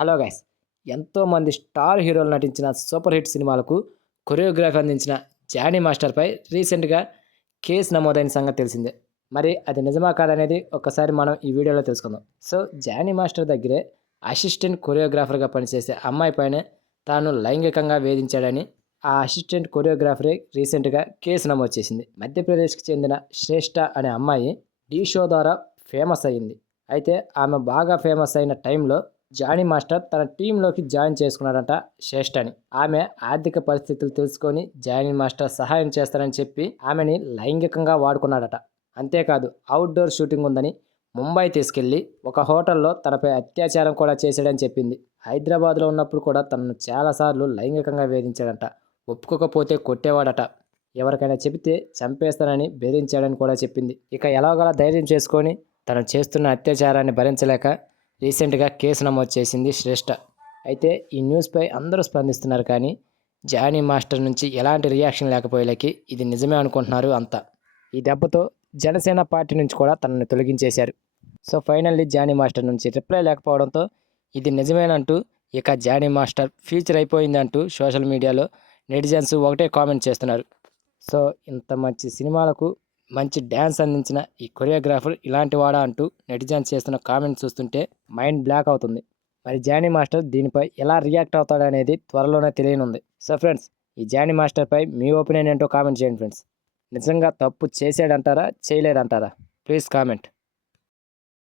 Hello guys, ఎంతోమంది star హీరోలు నటించిన సూపర్ హిట్ సినిమాలకు కొరియోగ్రఫీ అందించిన జానీ మాస్టర్పై రీసెంట్గా కేసు నమోదైన సంగతి తెలిసిందే. మరి అది నిజమా కాదనేది ఒక్కసారి మనం ఈ వీడియోలో తెలుసుకుందాం. సో జానీ మాస్టర్ దగ్గరే అసిస్టెంట్ కొరియోగ్రాఫర్గా పనిచేసే అమ్మాయి పైనే తాను లైంగికంగా వేధించాడని ఆ అసిస్టెంట్ కొరియోగ్రాఫరే రీసెంట్గా కేసు నమోదు చేసింది. మధ్యప్రదేశ్కి చెందిన శ్రేష్ఠ అనే అమ్మాయి ఢీ షో ద్వారా ఫేమస్ అయ్యింది. అయితే ఆమె బాగా ఫేమస్ అయిన టైంలో జానీ మాస్టర్ తన టీంలోకి జాయిన్ చేసుకున్నాడంట శ్రేష్ఠని. ఆమె ఆర్థిక పరిస్థితులు తెలుసుకొని జానీ మాస్టర్ సహాయం చేస్తారని చెప్పి ఆమెని లైంగికంగా వాడుకున్నాడట. అంతేకాదు, అవుట్డోర్ షూటింగ్ ఉందని ముంబై తీసుకెళ్లి ఒక హోటల్లో తనపై అత్యాచారం కూడా చేశాడని చెప్పింది. హైదరాబాద్లో ఉన్నప్పుడు కూడా తనను చాలాసార్లు లైంగికంగా వేధించాడంట. ఒప్పుకోకపోతే కొట్టేవాడట. ఎవరికైనా చెబితే చంపేస్తానని బెదిరించాడని కూడా చెప్పింది. ఇక ఎలాగోలా ధైర్యం చేసుకొని తను చేస్తున్న అత్యాచారాన్ని భరించలేక రీసెంట్గా కేసు నమోదు చేసింది శ్రేష్ఠ. అయితే ఈ న్యూస్పై అందరూ స్పందిస్తున్నారు, కానీ జానీ మాస్టర్ నుంచి ఎలాంటి రియాక్షన్ లేకపోయేలకి ఇది నిజమే అనుకుంటున్నారు అంతా. ఈ దెబ్బతో జనసేన పార్టీ నుంచి కూడా తనని తొలగించేశారు. సో ఫైనల్లీ జానీ మాస్టర్ నుంచి రిప్లై లేకపోవడంతో ఇది నిజమేనంటూ ఇక జానీ మాస్టర్ ఫ్యూచర్ అయిపోయిందంటూ సోషల్ మీడియాలో నెటిజన్స్ ఒకటే కామెంట్ చేస్తున్నారు. సో ఇంత మంచి సినిమాలకు మంచి డ్యాన్స్ అందించిన ఈ కొరియోగ్రాఫర్ ఇలాంటి వాడా అంటూ నెటిజన్స్ చేస్తున్న కామెంట్స్ చూస్తుంటే మైండ్ బ్లాక్ అవుతుంది. మరి జానీ మాస్టర్ దీనిపై ఎలా రియాక్ట్ అవుతాడనేది త్వరలోనే తెలియనుంది. సో ఫ్రెండ్స్, ఈ జానీ మాస్టర్పై మీ ఒపీనియన్ ఏంటో కామెంట్ చేయండి ఫ్రెండ్స్. నిజంగా తప్పు చేశాడంటారా, చేయలేదంటారా? Please comment.